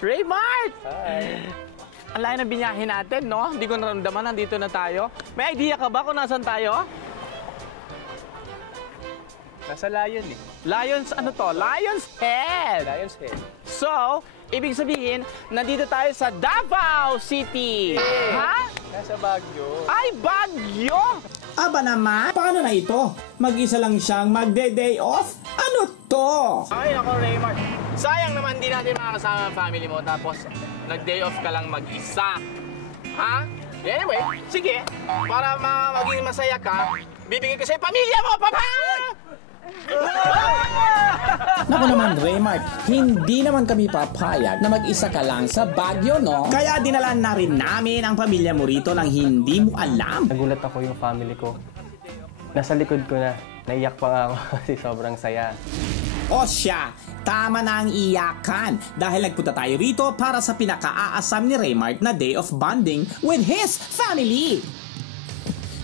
Raymart! Hi! Ang layo ng binyahe natin, no? Hindi ko naramdaman, nandito na tayo. May idea ka ba kung nasan tayo? Nasa Lion eh. Lions, ano to? Lion's Head! Lion's Head. So, ibig sabihin, nandito tayo sa Davao City! Yeah. Ha? Nasa Baguio. Ay, Baguio! Aba naman, paano na ito? Mag-isa lang siyang magde-day off? Ano to? Ay, ako, Raymart. Sayang naman di natin makakasama ang family mo tapos nag-day off ka lang mag-isa. Ha? Anyway, sige. Para maging masaya ka, bibigyan ko sa'yo pamilya mo, papa! Naku naman, Raymart, hindi naman kami papayag na mag-isa ka lang sa Baguio, no? Kaya dinalan na rin namin ang pamilya mo rito nang hindi mo alam. Nagulat ako yung family ko. Nasa likod ko na. Naiyak pa nga ako kasi sobrang saya. O siya, tama na ang iyakan dahil nagpunta tayo rito para sa pinaka-aasam ni Raymart na day of bonding with his family.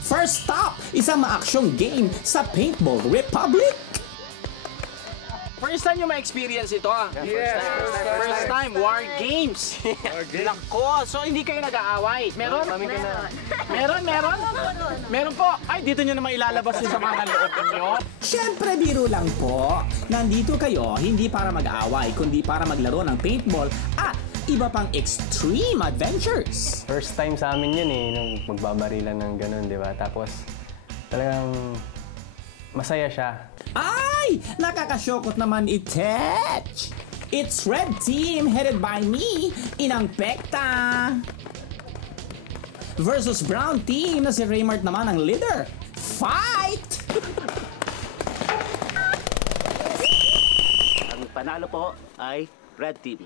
First stop, isang maaksyong game sa Paintball Republic. First time nyo ma-experience ito, ah. Yes, First time, War Games. Nako, so hindi kayo nag-aaway. Meron? Kami ko na. Meron po. Ay, dito nyo naman ilalabas yung sama ng loob nyo. Siyempre, biro lang po. Nandito kayo hindi para mag-aaway, kundi para maglaro ng paintball at iba pang extreme adventures. First time sa amin yun eh, nung magbabarilan ng ganun, di ba? Tapos talagang masaya siya. Ay! Nakakasyokot naman itech! It's Red Team headed by me, Inang Pekta! Versus Brown Team na si Raymart naman ang leader. Fight! Ang panalo po ay Red Team.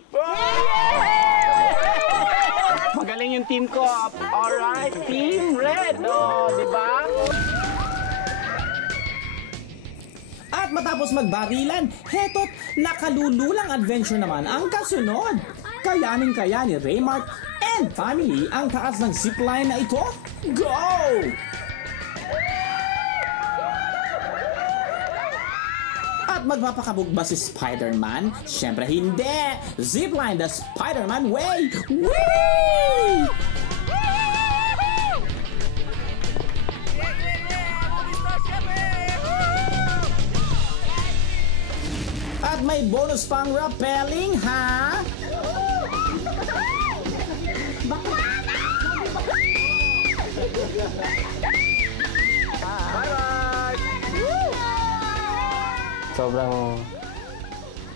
Magaling yung team ko. Alright, Team Red. Oh, di ba? At matapos magbarilan, heto't nakalululang adventure naman ang kasunod. Kayanin kaya ni Raymart and family ang taas ng zipline na ito? Go! At magpapakabog ba si Spider-Man? Siyempre hindi! Zipline the Spider-Man way! Whee! At may bonus pang rappelling, ha? Sobrang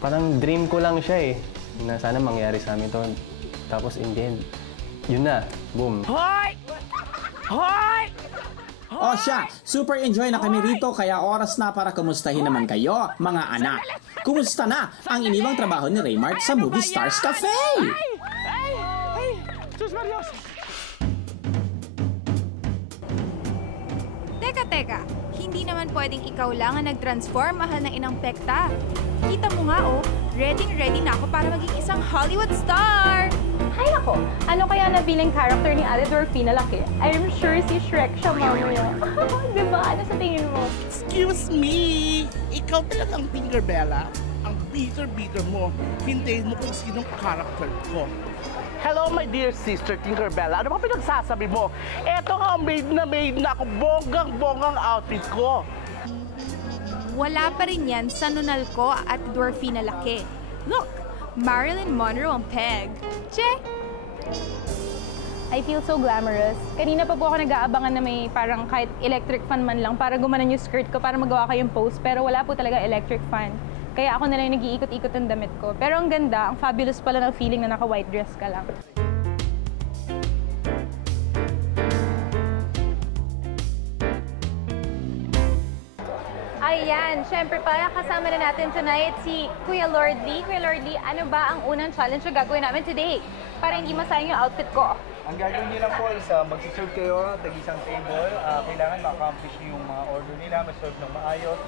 parang dream ko lang siya eh, na sana mangyari sa amin to. Tapos in the end, yun na, boom. Hoy! Hoy! O siya, super enjoy na kami rito kaya oras na para kumustahin naman kayo, mga anak. Kumusta na ang iniwang trabaho ni Raymart sa Movie Stars Cafe? Ay! Sus Marios! Teka, hindi naman pwedeng ikaw lang ang nag-transform, mahal na Inang Pekta. Kita mo nga oh, ready na ako para maging isang Hollywood star! Ay nako, ano kaya nabilang character ni Ate Dorfina Laki? I'm sure si Shrek siya mamaya. Diba? Ano sa tingin mo? Excuse me! Ikaw talagang Tinkerbella? Ang bitter mo. Hintayin mo kung sinong character ko. Hello, my dear sister Tinkerbella. Ano ba pinagsasabi mo? Eto nga, maid na ako. Bonggang outfit ko. Wala pa rin yan sa nunal ko at Dorfina Laki. Look, Marilyn Monroe ang peg. Che! I feel so glamorous. Kanina pa po ako nag-aabangan na may parang kahit electric fan man lang para gumanan yung skirt ko para magawa kayong pose. Pero wala po talaga electric fan. Kaya ako na lang nag-iikot-ikot ang damit ko. Pero ang ganda, ang fabulous pala ng feeling na naka-white dress ka lang. Ayan, syempre pala kasama na natin tonight si Kuya Lordly. Kuya Lordly, ano ba ang unang challenge na gagawin namin today? Para hindi masayang yung outfit ko. Ang gagawin nyo lang po is mag-serve kayo tag-isang table. Kailangan ma-accomplish yung mga order nila, ma-serve ng maayos,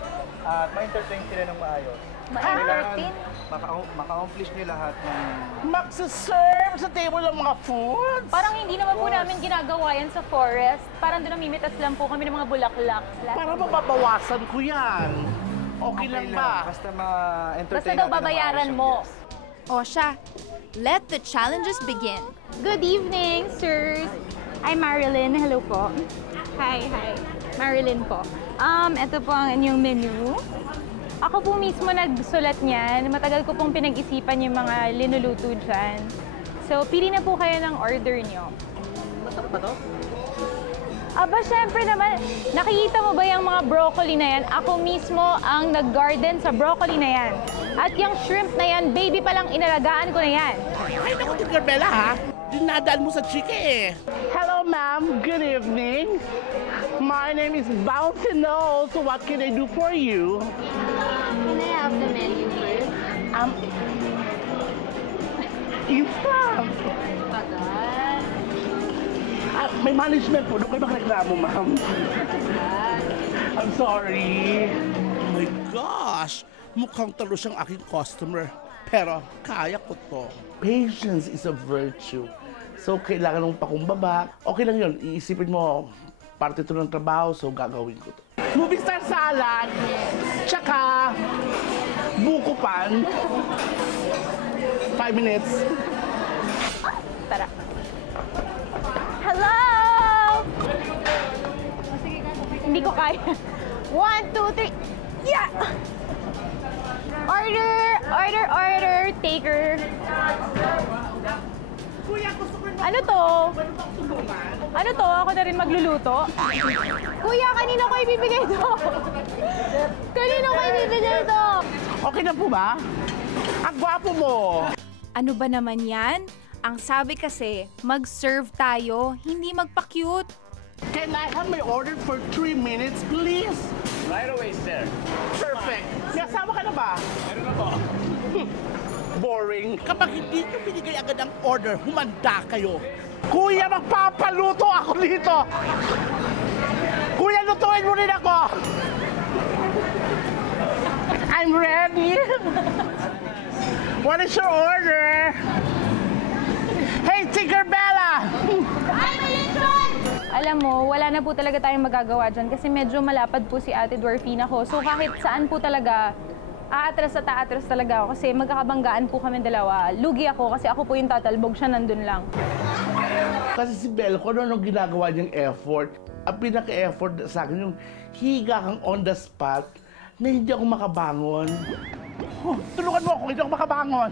at ma-entertain sila ng maayos. Ma-entertain? Maka-accomplish nyo lahat ng... Magsaserve sa table ng mga foods? Parang hindi naman po namin ginagawa yan sa forest. Parang doon namimitas lang po kami ng mga bulaklak. Para mababawasan ko yan. Okay lang ba? Basta ma-entertain Basta daw babayaran mo. O siya, Let the challenges begin. Good evening, sirs. I'm Marilyn. Hello po. Hi. Marilyn po. Ito po ang inyong menu. Ako po mismo nagsulat niyan. Matagal ko pong pinag-isipan yung mga linuluto dyan. So, pili na po kayo ng order nyo. Masarap ba to? Aba, syempre naman, nakikita mo ba yung mga broccoli na yan? Ako mismo ang nag-garden sa broccoli na yan. At yung shrimp na yan, baby pa lang inalagaan ko na yan. Ay, naku, Tinkerbella, ha? Dinadaan mo sa chika eh. Hello, ma'am. Good evening. My name is Bouncy Nose. So what can I do for you? Can I have the menu first? Instant. May management po. Doon kayo magreklamo, ma'am. I'm sorry. Oh my gosh! Mukhang talo siyang aking customer. Pero kaya ko to. Patience is a virtue. So, kailangan mong pakumbaba. Okay lang yun. Iisipin mo, parte ito ng trabaho, so gagawin ko to. Movie star salad. Tsaka, buko pan. 5 minutes. Tara. Hello! Hindi ko kaya. 1, 2, 3. Yeah! Order, taker. Kuya, gusto ko yung Ano to? tulungan. Ano to? Ako na rin magluluto? Kuya, kanino ko ibibigay to? Kanino ko ibibigay to? Okay na po ba? Ang gwapo mo. Ano ba naman yan? Ang sabi kasi, mag-serve tayo, hindi magpa-cute. Can I have my order for 3 minutes, please? Right away, sir. Perfect. May asawa ka na ba? Meron na po. Boring. Kapag hindi nyo binigay agad ang order, humanda kayo. Kuya, magpapaluto ako dito. Kuya, lutuin mo rin ako. I'm ready. What is your order? Hey, Tinkerbella! Alam mo, wala na po talaga tayong magagawa dyan kasi medyo malapad po si Ate Dwarfina ko. So kahit saan po talaga, aatras at aatras talaga ako kasi magkakabanggaan po kami dalawa. Lugi ako kasi ako po yung tatalbog, siya nandun lang. Kasi si Belco, nung ginagawa niyang effort, ang pinaka-effort sa akin yung higa kang on the spot na hindi ako makabangon. Tulungan mo ako, hindi ako makabangon.